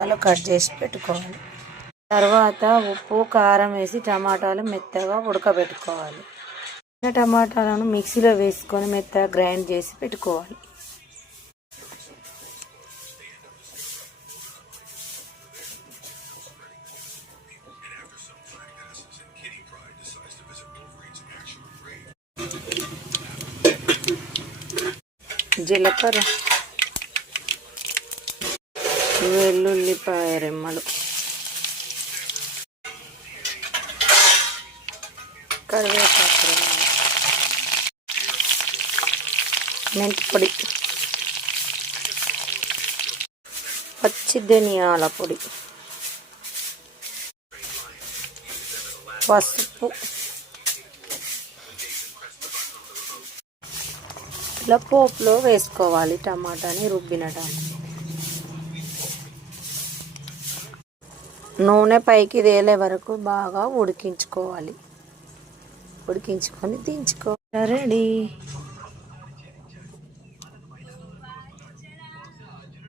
అలా కట్ చేసి పెట్టుకోవాలి. తర్వాత ఉప్పు కారం వేసి టమాటాలు మెత్తగా ఉడకబెట్టుకోవాలి. టమాటాలను మిక్సీలో వేసుకొని మెత్తగా గ్రైండ్ చేసి పెట్టుకోవాలి. జీలకర్ర, వెల్లుల్లిపాయ రెమ్మలు, కరివేపాకు రెమ్మలు, మెంతి పొడి, పచ్చి ధనియాల పొడి, పసుపు, ఇలా పోపులో వేసుకోవాలి. టమాటాని రుబ్బిన నూనె పైకి తేలే వరకు బాగా ఉడికించుకోవాలి. ఉడికించుకొని దించుకోవాలి. రెడీ.